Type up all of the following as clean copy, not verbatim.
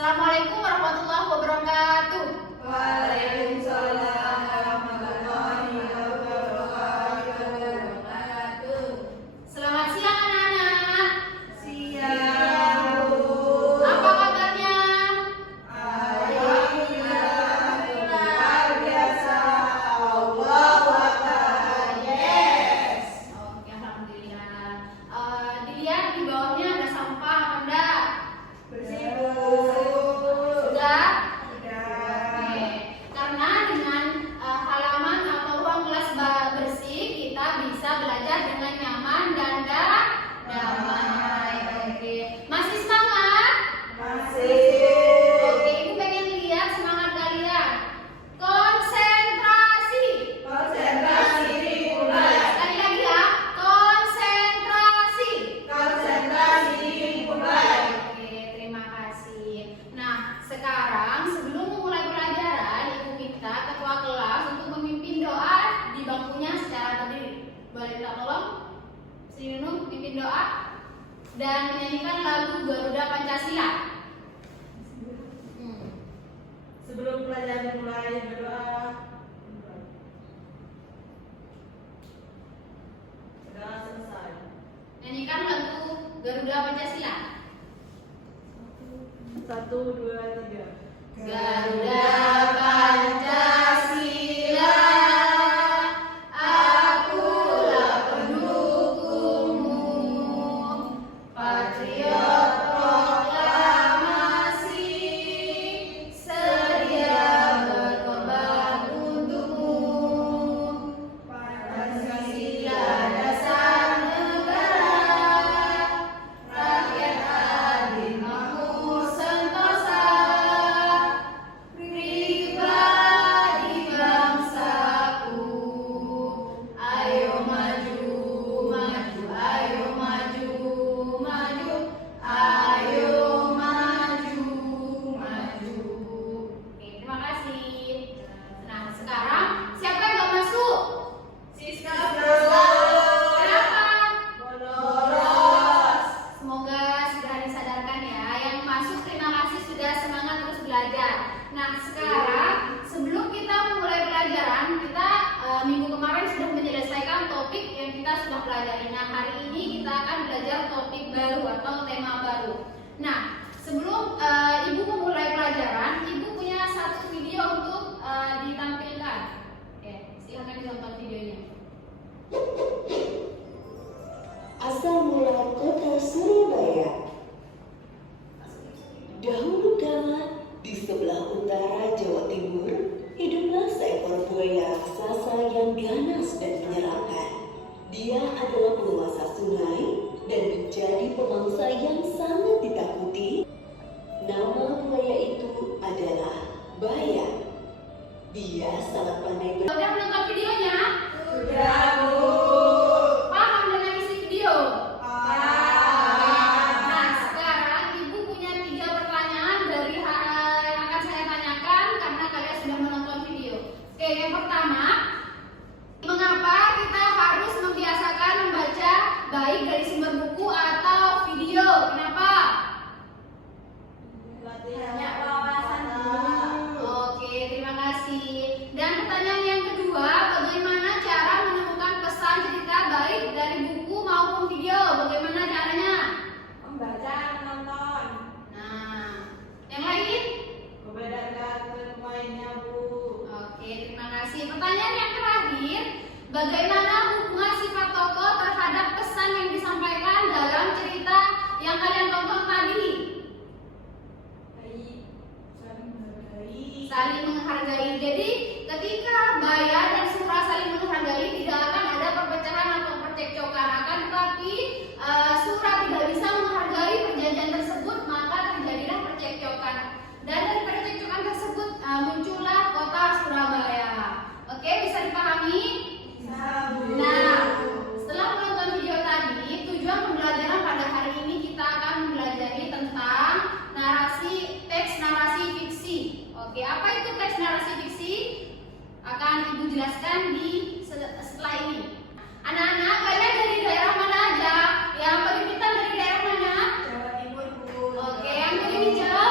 Assalamualaikum warahmatullahi wabarakatuh. Waalaikumsalam warahmatullahi wabarakatuh. Selamat siang anak-anak. Siang, Bu. Apa kabarnya? Alhamdulillah, luar biasa. Allahu Akbar. Yes. Oke, alhamdulillah. Dilihat di bawahnya ada sampah apa enggak? Bersih, Bu. Sudah? Sudah. Oke. Karena dengan halaman atau ruang kelas bersih, kita bisa belajar dengan nyaman dan damai. Oke. Masih semangat? Masih. Oke, Ibu pengen lihat semangat kalian. Konsentrasi. Konsentrasi dimulai. Sekali lagi ya, konsentrasi. Konsentrasi dimulai. Oke, terima kasih. Nah, sekarang sebelum memulai pelajaran, Ibu minta ketua kelas untuk memimpin doa di bangkunya secara berdiri. Boleh minta tolong? Si Nunung pimpin doa dan menyanyikan lagu Garuda Pancasila. Sebelum pelajaran dimulai, berdoa. Sudah selesai. Nyanyikan lagu Garuda Pancasila. 1, 2, 3. Garuda Pancasila, akulah pendukungmu, patriot proklamasi, sedia berkorban untukmu. Pancasila dasar negara, rakyat adil makmur sentosa, pribadi bangsaku. Ayo maju, maju, ayo maju, maju, ayo maju, maju. Oke, terima kasih. Nah, sekarang siapa yang nggak masuk? Siska Kenapa? bolos. Semoga sudah disadarkan ya. Yang masuk terima kasih sudah semangat terus belajar. Nah, sekarang sebelum kita memulai pelajaran, kita minggu kemarin sudah menyelesaikan topik yang kita sudah pelajari. Nah, hari ini kita akan belajar topik baru atau tema baru. Nah, sebelum Ibu memulai pelajaran, Ibu punya satu video untuk ditampilkan. Oke, silakan ditonton videonya. Asal mula kota Surabaya. Dahulu kala, di sebelah utara Jawa Timur, hiduplah seekor buaya raksasa yang ganas dan menyeramkan. Dia adalah penguasa sungai dan menjadi pemangsa yang sangat ditakuti. Nama buaya itu adalah Baya. Dia sangat pandai Sudah menonton videonya? Sudah, Bu. Paham dengan isi video? Paham. Nah, sekarang Ibu punya 3 pertanyaan dari yang akan saya tanyakan karena kalian sudah menonton video. Oke, yang pertama, mengapa kita harus membiasakan membaca baik dari sumber buku atau video? Kenapa? Latihannya wawasan, Bu. Oke, terima kasih. Dan pertanyaan yang kedua, bagaimana cara menemukan pesan cerita baik dari buku maupun video? Bagaimana caranya? Membaca, menonton. Nah, yang lain? Membedakan pemainnya, Bu. Oke, terima kasih. Pertanyaan yang terakhir, bagaimana hubungan sifat tokoh terhadap pesan yang disampaikan dalam cerita yang kalian tonton tadi? Baik. Saling menghargai. Saling menghargai. Jadi, ketika Baya dan Sura saling menghargai, tidak akan ada perpecahan atau percekcokan. Akan tetapi, Sura tidak bisa menghargai perjanjian tersebut, maka terjadilah percekcokan. Dan dari percekcokan tersebut muncullah kota Surabaya. Oke, bisa dipahami? Sabu. Nah, setelah menonton video tadi, tujuan pembelajaran pada hari ini kita akan mempelajari tentang teks narasi fiksi. Oke, apa itu teks narasi fiksi? Akan Ibu jelaskan setelah ini. Anak-anak, kalian dari daerah mana aja? Yang paling pintar dari daerah mana? Jawa Timur, Bu. Oke, yang paling hijau?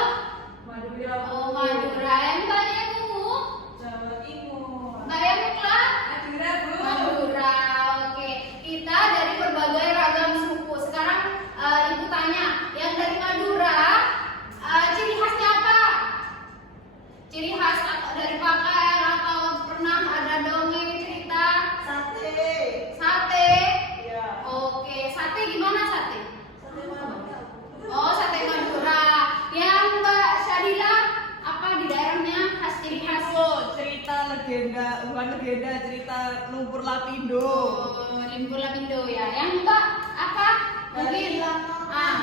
zaman legenda cerita lumpur lapindo. Oh, Limpur Lapindo ya. Yang Mbak apa? Dari Mungkin Lamongan,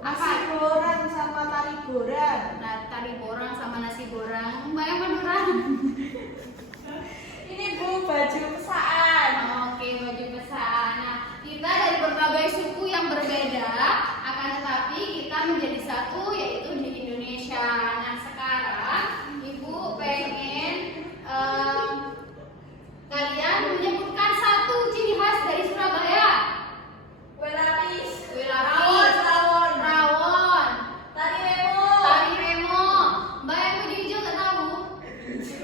apa? nasi goreng sama tari goreng. Nah, tari borang sama nasi goreng. Mbak yang Madura. Ini Bu baju pesaan. Oke, baju pesan. Nah, kita dari berbagai suku yang berbeda, akan tetapi kita menjadi satu, yaitu di Indonesia. Nah, sekarang Ibu pengen kalian menyebutkan satu ciri khas dari Surabaya. Kue lapis. Kue lapis. Rawon. Rawon. Tari remo. Tari remo. Mbak yang baju hijau nggak tahu?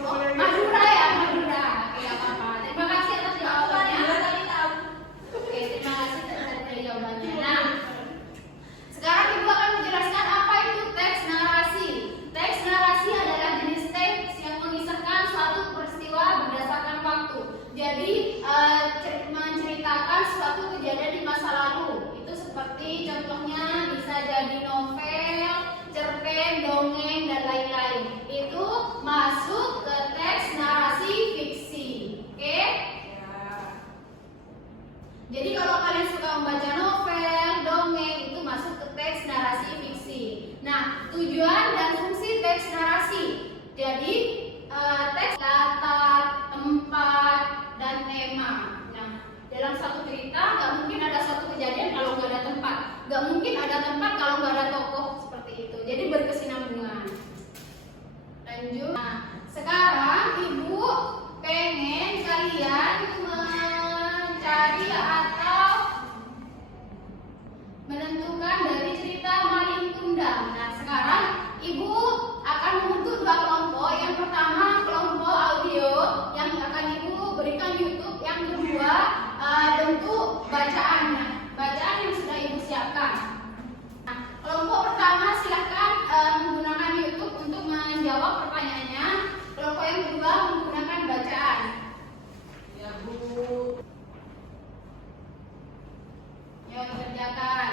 Oh, Madura ya, Madura. Oke, apa-apa. Terima kasih atas Aku jawabannya. Madura tapi tahu. Oke, terima kasih atas jawabannya. Nah, sekarang Ibu akan menjelaskan apa itu teks narasi. Teks narasi adalah jenis teks yang mengisahkan suatu peristiwa berdasarkan waktu. Jadi, menceritakan suatu kejadian di masa lalu. Itu seperti contohnya bisa jadi novel, cerpen, dongeng, dan lain-lain. Itu masuk ke teks narasi fiksi. Oke? Jadi kalau kalian suka membaca novel, dongeng, itu masuk ke teks narasi fiksi. Nah, tujuan dan fungsi teks narasi. Jadi, teks latar, tempat, dan tema. Nah, dalam satu cerita nggak mungkin ada suatu kejadian kalau nggak ada tempat. Nggak mungkin ada tempat kalau nggak ada tokoh, seperti itu. Jadi berkesinambungan. Lanjut. Nah, sekarang Ibu pengen kalian mencari atau menentukan dari cerita Malin Kundang. Nah, sekarang Ibu akan membentuk dua kelompok. Yang pertama kelompok audio yang akan Ibu berikan YouTube. Yang kedua bentuk bacaannya, bacaan yang sudah Ibu siapkan. Nah, kelompok pertama silahkan menggunakan YouTube untuk menjawab pertanyaannya. Kelompok yang kedua menggunakan bacaan. Ya Bu. Yuk kerjakan.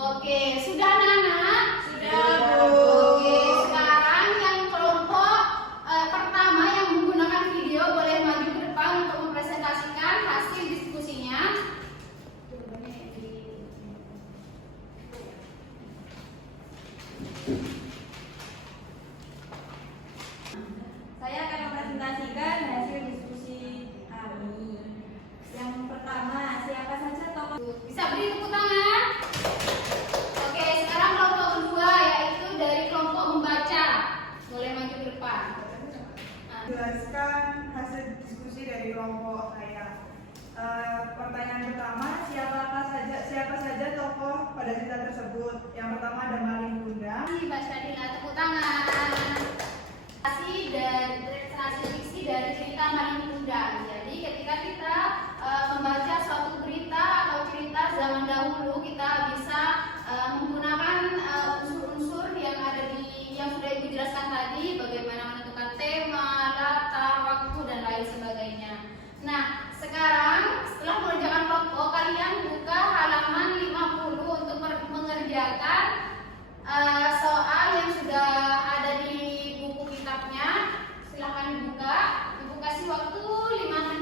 Oke, sudah Nana? Sudah, Bu. Oke, sekarang yang kelompok pertama yang menggunakan video boleh maju ke depan untuk mempresentasikan hasil diskusinya. Saya akan mempresentasikan hasil diskusi kami. Yang pertama, siapa saja tokoh? Bisa beri tepuk tangan. Oke, sekarang kelompok kedua yaitu dari kelompok membaca. Boleh maju ke depan. Nah, Jelaskan hasil diskusi dari kelompok saya. Pertanyaan pertama, siapa saja tokoh pada cerita tersebut? Yang pertama ada Malin Kundang. Mbak Syadila, tepuk tangan. Hasil fiksi dari cerita Malin Kundang. Jadi ketika kita membaca suatu berita atau cerita zaman dahulu, kita bisa menggunakan unsur-unsur yang ada yang sudah Ibu jelaskan tadi, bagaimana menentukan tema, latar, waktu, dan lain sebagainya. Nah, sekarang setelah mengerjakan kelompok, kalian buka halaman 50 untuk mengerjakan soal yang sudah ada di buku kitabnya. Silahkan dibuka. Ibu kasih waktu 5 menit.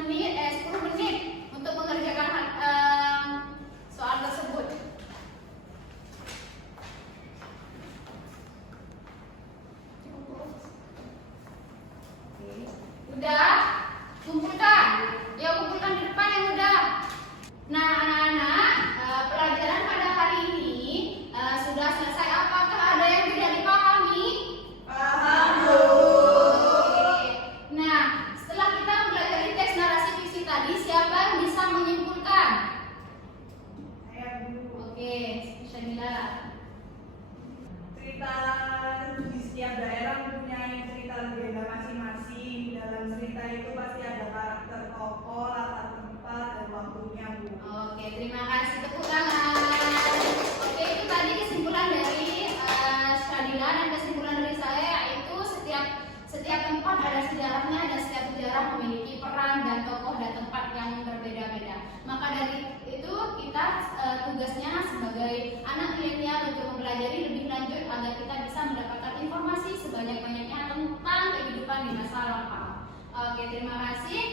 sebanyak-banyaknya tentang kehidupan di masa lampau. Oke, terima kasih.